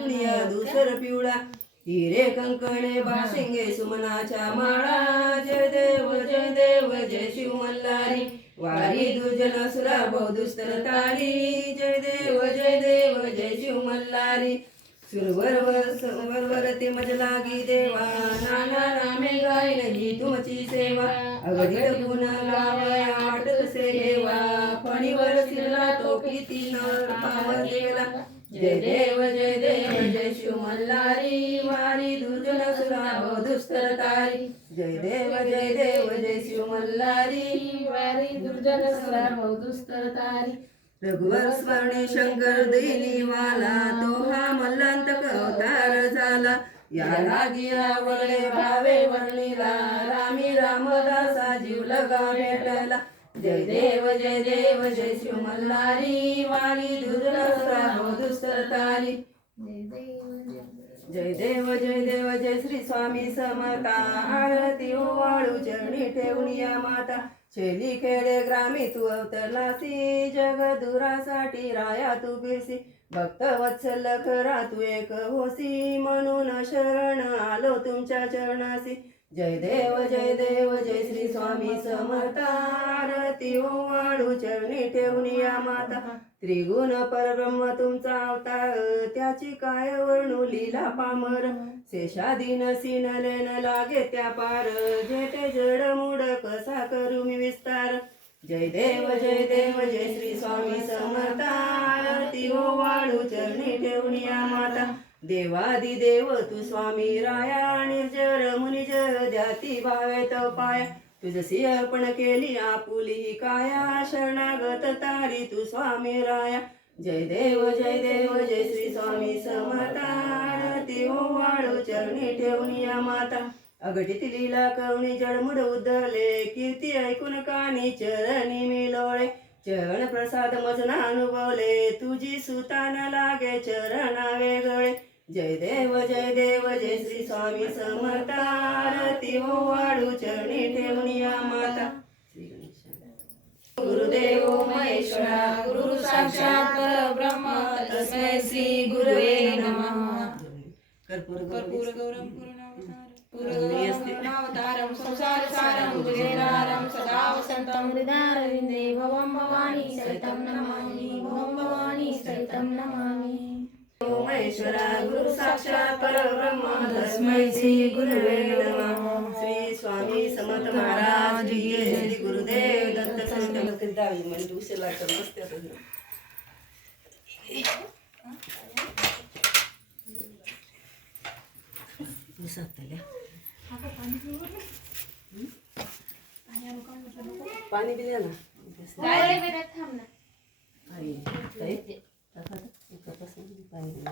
दुसर पिवळा हिरे कंकणे बाशिंगे सुमनाच्या माळा. जय देव जय देव जय शिव मल्हारी. वारी दुर्जन असुरा बहुदुस्तर तारी. जय देव जय देव जय शिव मल्हारी. सुरवर वर वर ते मज लागी देवा. नाना नामे गायन ही तुमची सेवा. अगणित गुण गावया वाटत से देवा फणीवर शिरला तो किती न पावन गेला जय देव जय देव जय शिव मल्हारी वारी दुर्जन सुरा दुस्तर तारी. जय देव जय देव जय शिव मल्हारी वारी दुर्जन सुरा दुस्तर तारी. रघुवर स्मरणे शंकर देली वाला तो हा मल्लांतक अवतार झाला. या लागी आवडले भावे वर्णिला रामी रामदासा जीव लगा भेटला. जय देव जय देव जय शिव मल्हारी वारी दुर्जन हरी। जय देव जय देव जय श्री स्वामी समता। आरती ओवाळू चरणी ठेवूनिया माता। शेली खेडे ग्रामी तू अवतरलासी। जग दुरासाठी राया तू बिरसी। भक्त वत्सल करा तू एक होसी। म्हणून शरण आलो तुमच्या चरणासी। जय देव जय देव जय श्री स्वामी समता। आरती ओवाळू चरणी ठेवूनिया माता। त्रिगुण परब्रह्म तुमचा अवतार त्याची काय वर्णू लीला पामर? शेषाधीन सिनले न लागे त्या पार जे ते जड मुड कसा करू मी विस्तार? जय देव जय देव जय श्री स्वामी समर्थ आरती हो वाळू चरणी ठेवणी माता. देवादि देव तू स्वामी राया निर्जर मुनिजर द्याती भावे तो पाय. अर्पण केली आपुली काया. शरणागत तारी तू स्वामी राया. जय देव जय देव जय श्री स्वामी समतारती वाळू चरणी ठेवूनिया माता. अगटीत लीला करुणी जडमुड उद्धरले कीर्ती ऐकून कानी चरणी मिलोळे चरण प्रसाद मजना अनुभवले तुझी सुतान लागे चरणा वेगळे जय देव जय देव जय श्री स्वामी समर्थ. आरती वाळू चरणी ठेवूनिया माता. गुरुदेव महेश्वरा गुरु साक्षात परब्रह्म. तस्मै श्री गुरुवे नमः. कर्पूर कर्पूर गौरम पूर्णवतारं संसार सारं भुजगेन्द्रारं सदा वसन्तं हृदारविन्दे भवं भवानी सहितं नमामि. भवं भवानी सहितं नमामि. परमेश्वरा गुरु साक्षात परब्रह्म तस्मै श्री गुरुवे नमः। श्री स्वामी समर्थ महाराज श्री गुरुदेव दत्त संत। दावी म्हणजे उशिरा तर मस्त पाणी दिले ना। para você de banho.